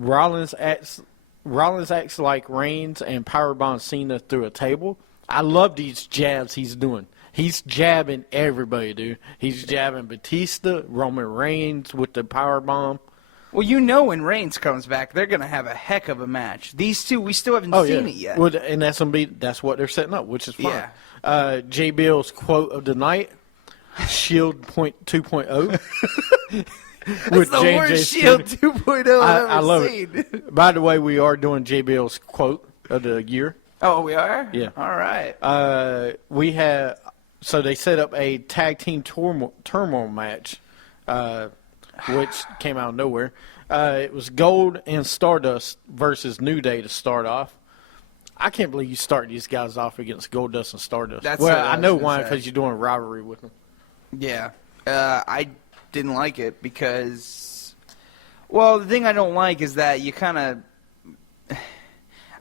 Rollins acts like Reigns and powerbomb Cena through a table. I love these jabs he's doing. He's jabbing everybody, dude. He's jabbing Batista, Roman Reigns with the powerbomb. Well, when Reigns comes back, they're going to have a heck of a match. These two, we still haven't seen it yet. Well, and that's what they're setting up, which is fine. Yeah. J. Bill's quote of the night, Shield 2.0. That's the worst Shield 2.0 I've ever love seen. It. By the way, we are doing J. Bill's quote of the year. Oh, we are? Yeah. All right. So they set up a tag team turmoil match, which came out of nowhere. It was Gold and Stardust versus New Day to start off. I can't believe you start these guys off against Goldust and Stardust. I know why, because you're doing a rivalry with them. Yeah. I didn't like it because, the thing I don't like is that you kind of,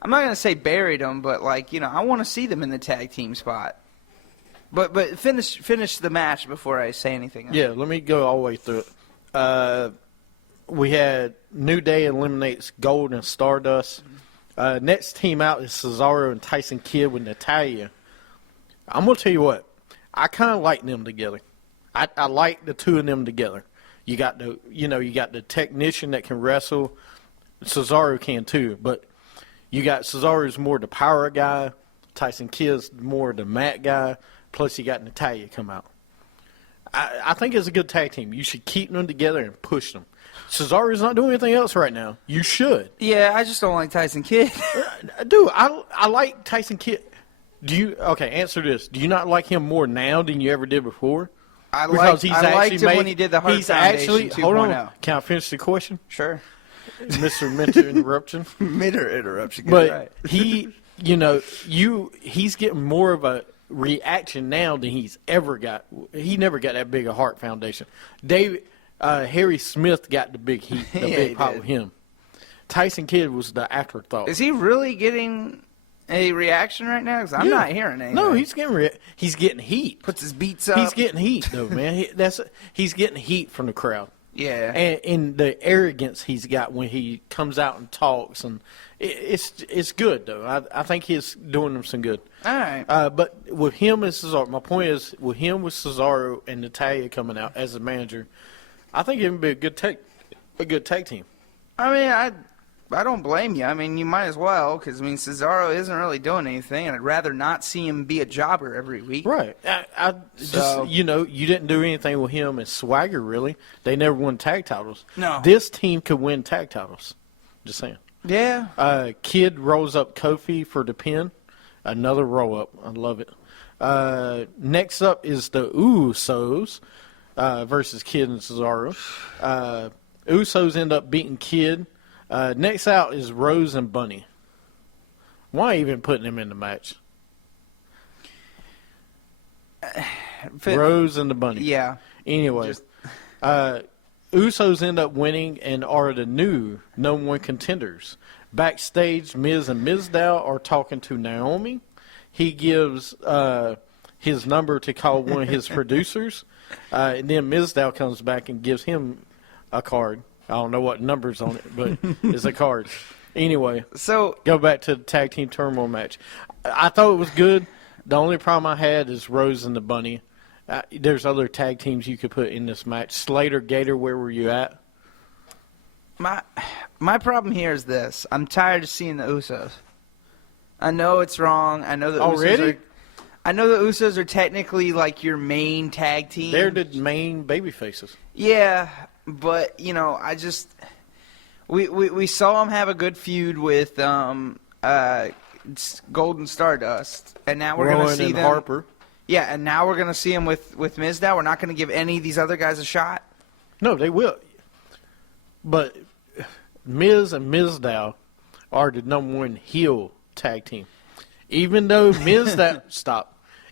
I'm not going to say buried them, but I want to see them in the tag team spot. But finish the match before I say anything else. Yeah, let me go all the way through it. We had New Day eliminates Gold and Stardust. Next team out is Cesaro and Tyson Kidd with Natalya. I'm going to tell you what. I kind of like them together. I like the two of them together. You got the technician that can wrestle. Cesaro can too, but you got Cesaro's more the power guy. Tyson Kidd's more the mat guy. Plus, you got Natalya come out. I think it's a good tag team. You should keep them together and push them. Cesaro's not doing anything else right now. You should. Yeah, I just don't like Tyson Kidd. Dude, I like Tyson Kidd. Answer this. Do you not like him more now than you ever did before? I liked him when he did the Hart Foundation 2.0. Hold on. Can I finish the question? Sure. Mr. Mentor Interruption. Mentor Interruption. But right. he's getting more of a reaction now than he's ever got. He never got that big a Hart Foundation. Harry Smith got the big heat, the big pop with him. Tyson Kidd was the afterthought. Is he really getting a reaction right now? Because I'm not hearing anything. No, he's getting heat. Puts his beats up. He's getting heat, though, man. He's getting heat from the crowd. Yeah. And the arrogance he's got when he comes out and talks, and it's good, though. I think he's doing them some good. All right. But with him and Cesaro, my point is, with Cesaro and Natalya coming out as a manager, I think it would be a good tag team. I mean, I don't blame you. I mean, you might as well, because, Cesaro isn't really doing anything, and I'd rather not see him be a jobber every week. Right. You didn't do anything with him and Swagger, really. They never won tag titles. No. This team could win tag titles. Just saying. Yeah. Kid rolls up Kofi for the pin. Another roll-up. I love it. Next up is the Usos versus Kid and Cesaro. Usos end up beating Kid. Next out is Rose and Bunny. Why even putting them in the match? Rose and the Bunny. Yeah. Anyway, Usos end up winning and are the new #1 contenders. Backstage, Miz and Mizdow are talking to Naomi. He gives his number to call one of his producers. And then Mizdow comes back and gives him a card. I don't know what number's on it, but it's a card. Anyway, so go back to the tag team turmoil match. I thought it was good. The only problem I had is Rose and the Bunny. There's other tag teams you could put in this match. Slater, Gator, where were you at? My problem here is this. I'm tired of seeing the Usos. I know it's wrong. I know the Usos are technically like your main tag team. They're the main baby faces. Yeah, but we saw them have a good feud with Golden Stardust, and now we're going to see them. Harper. Yeah, and now we're going to see them with Mizdow. We're not going to give any of these other guys a shot. No, they will. But Miz and Mizdow are the #1 heel tag team. Even though Mizdow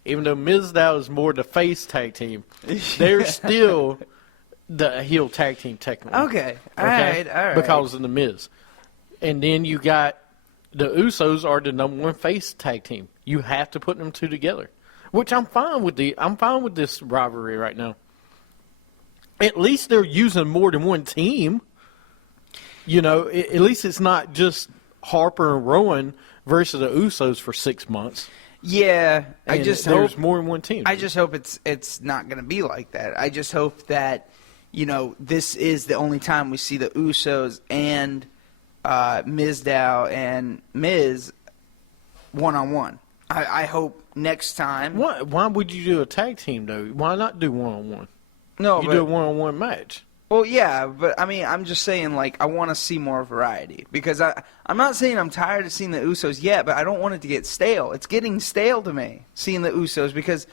Even though Mizdow is more the face tag team, they're still the heel tag team technically. Okay. All right. Because of the Miz. And then you got the Usos are the #1 face tag team. You have to put them two together. Which I'm fine with this rivalry right now. At least they're using more than one team. At least it's not just Harper and Rowan versus the Usos for 6 months. Yeah, I And just there's hope more than one team. I just hope it's not going to be like that. I just hope that this is the only time we see the Usos and Mizdow and Miz one-on-one. I hope next time. Why would you do a tag team though? Why not do one-on-one? No, You do a one-on-one match. Well, yeah, but I mean, I'm just saying, I want to see more variety because I'm not saying I'm tired of seeing the Usos yet, but I don't want it to get stale. It's getting stale to me seeing the Usos because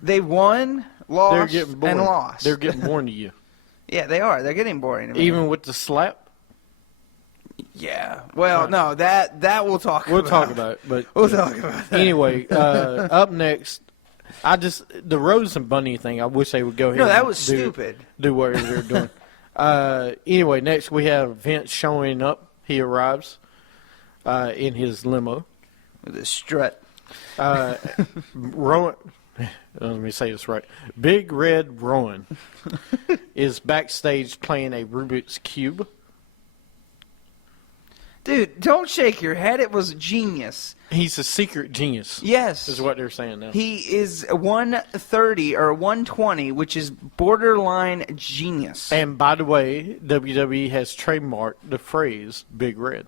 they won, lost, and lost. They're getting boring to you. Yeah, they are. They're getting boring to me. Even with the slap. Yeah. Well, Right. no, that we'll talk about. We'll talk about it, but We'll talk about that. anyway, up next, the Rose and Bunny thing. I wish they would go ahead. No, that and was stupid. Do what they're doing. Anyway, next we have Vince showing up. He arrives in his limo. With a strut. Rowan. Let me say this right. Big Red Rowan is backstage playing a Rubik's Cube. Dude, don't shake your head. It was genius. He's a secret genius. Yes. Is what they're saying now. He is 130 or 120, which is borderline genius. And by the way, WWE has trademarked the phrase Big Red.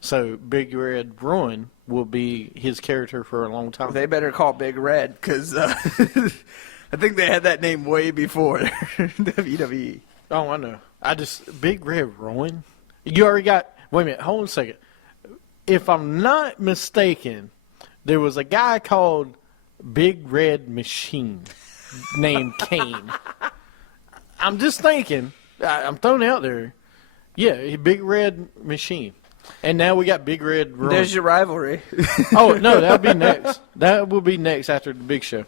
So Big Red Rowan will be his character for a long time. They better call Big Red because I think they had that name way before WWE. Oh, I know. Big Red Rowan? You already got... Wait a minute. Hold on a second. If I'm not mistaken, there was a guy called Big Red Machine named Kane. I'm just thinking. I'm throwing it out there. Yeah, Big Red Machine. And now we got Big Red Rowan. There's your rivalry. Oh, no, that'll be next. That will be next after the big show.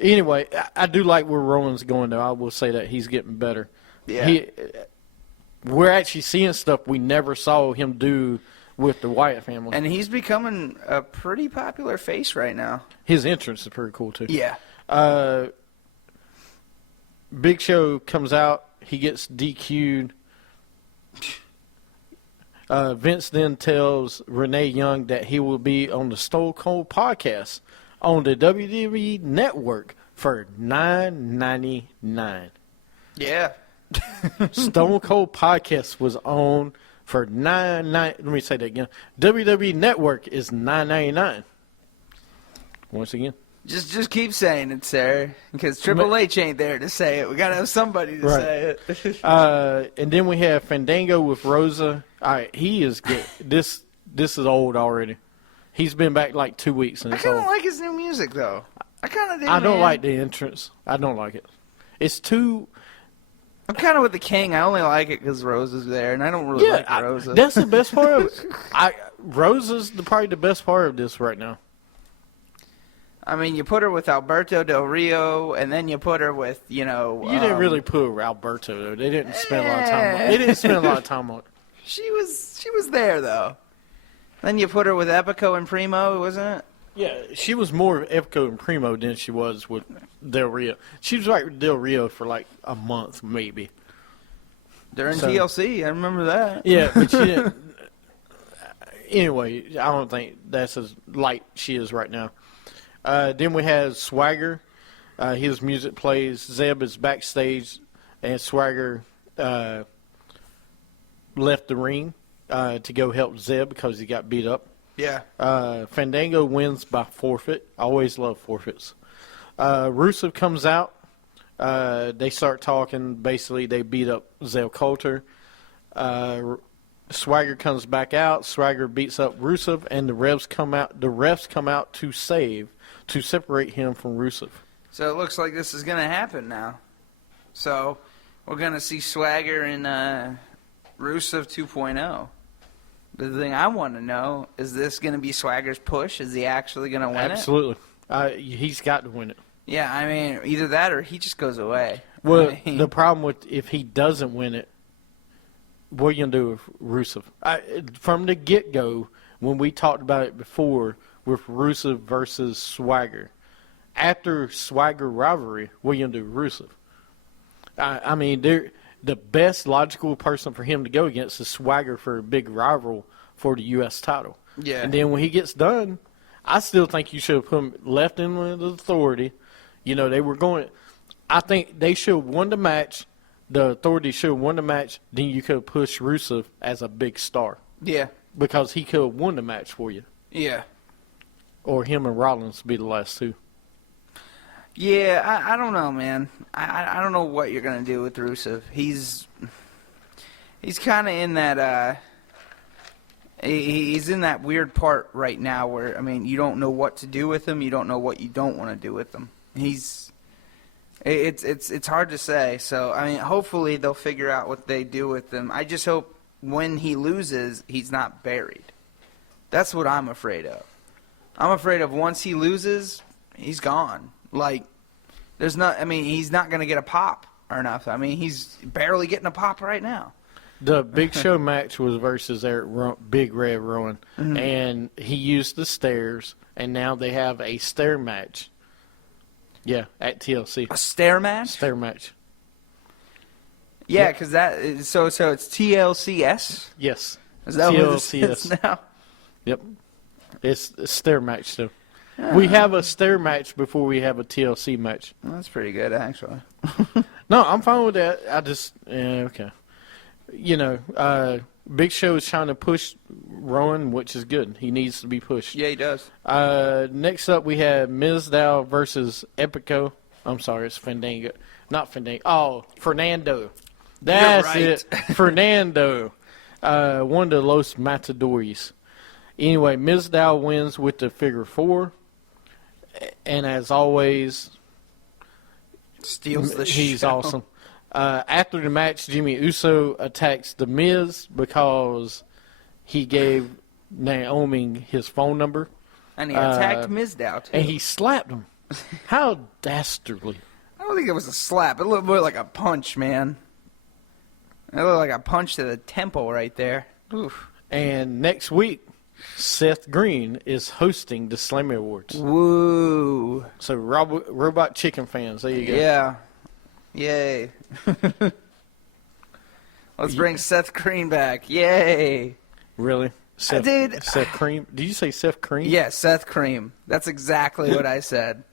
Anyway, I do like where Rowan's going, though. I will say that he's getting better. Yeah. We're actually seeing stuff we never saw him do with the Wyatt family. And he's becoming a pretty popular face right now. His entrance is pretty cool, too. Yeah. Big Show comes out. He gets DQ'd. Vince then tells Renee Young that he will be on the Stone Cold podcast on the WWE Network for $9.99. Yeah. Stone Cold podcast was on for $9.99. Let me say that again. WWE Network is $9.99. Once again. Just keep saying it, Sarah, because Triple H ain't there to say it. We gotta have somebody to say it. And then we have Fandango with Rosa. All right, he is good. This is old already. He's been back like 2 weeks and I it's kind of old. like his new music though. I kind of do. I don't man. like the entrance. I don't like it. It's too. I'm kind of with the King. I only like it because Rose is there, and I don't really like Rosa. That's the best part of it. Rosa's probably the best part of this right now. I mean, you put her with Alberto Del Rio, and then you put her with, You didn't really put Alberto though. They didn't spend a lot of time on it. They didn't spend a lot of time on it. She was there though. Then you put her with Epico and Primo, wasn't it? Yeah, she was more Epico and Primo than she was with Del Rio. She was like with Del Rio for like a month, maybe. During TLC, I remember that. Yeah, but she didn't. Anyway, I don't think that's as light she is right now. Then we have Swagger. His music plays. Zeb is backstage, and Swagger left the ring to go help Zeb because he got beat up. Yeah. Fandango wins by forfeit. I always love forfeits. Rusev comes out. They start talking. Basically, they beat up Zeb Coulter. Swagger comes back out. Swagger beats up Rusev, and the refs come out. The refs come out to separate him from Rusev. So it looks like this is going to happen now. So we're going to see Swagger and Rusev 2.0. The thing I want to know, is this going to be Swagger's push? Is he actually going to win Absolutely. He's got to win it. Yeah, I mean, either that or he just goes away. Well, I mean, the problem with if he doesn't win it, what are you going to do with Rusev? From the get-go, when we talked about it before with Rusev versus Swagger, after Swagger rivalry, what are you going to do with Rusev? I mean, the best logical person for him to go against is Swagger for a big rival for the U.S. title. Yeah. And then when he gets done, I still think you should have put him left in with authority. You know, they were going. I think they should have won the match. The authority should have won the match. Then you could have pushed Rusev as a big star. Yeah. Because he could have won the match for you. Yeah. Or him and Rollins would be the last two. Yeah, I don't know, man. I don't know what you're gonna do with Rusev. He's kind of in that. He's in that weird part right now where, I mean, you don't know what to do with him. You don't know what you don't want to do with him. It's hard to say. So, I mean, hopefully they'll figure out what they do with him. I just hope when he loses, he's not buried. That's what I'm afraid of. I'm afraid of once he loses, he's gone. Like, he's not going to get a pop or nothing. I mean, he's barely getting a pop right now. The Big Show match was versus Big Red Rowan, and he used the stairs, and now they have a stair match. Yeah, at TLC. A stair match? Stair match. Yeah, because so it's TLCS? Yes. Is that TLCS. what it is now? Yep. It's a stair match, too. We have a stair match before we have a TLC match. Well, that's pretty good, actually. No, I'm fine with that. Okay. You know, Big Show is trying to push Rowan, which is good. He needs to be pushed. Yeah, he does. Next up, we have Mizdow versus Epico. I'm sorry, it's Fandango. Not Fandango. Oh, Fernando. That's right. it. Fernando. One of the Los Matadores. Anyway, Mizdow wins with the figure 4. And as always, steals the he's show. Awesome. After the match, Jimmy Uso attacks The Miz because he gave Naomi his phone number. And he attacked Mizdow, too. And he slapped him. How dastardly. I don't think it was a slap. It looked more like a punch, man. It looked like a punch to the temple right there. Oof. And next week, Seth Green is hosting the Slammy Awards. Woo. So, Robot Chicken fans, there you go. Yeah. Yay. Let's bring Seth Green back. Yay. Really? I did. Seth Cream? Did you say Seth Cream? Yeah, Seth Cream. That's exactly what I said.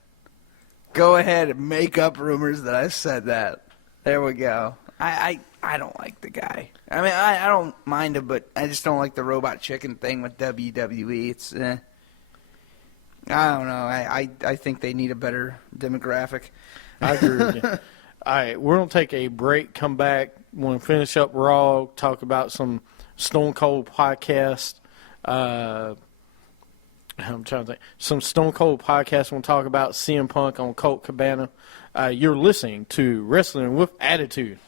Go ahead and make up rumors that I said that. There we go. I don't like the guy. I mean, I don't mind him, but I just don't like the Robot Chicken thing with WWE. It's, I don't know. I think they need a better demographic. I agree with you. All right, we're going to take a break, come back. We're going to finish up Raw, talk about some Stone Cold podcast. I'm trying to think. Some Stone Cold podcast. We'll talk about CM Punk on Colt Cabana. You're listening to Wrestling with Attitude.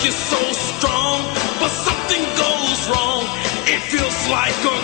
You're so strong, but something goes wrong. It feels like a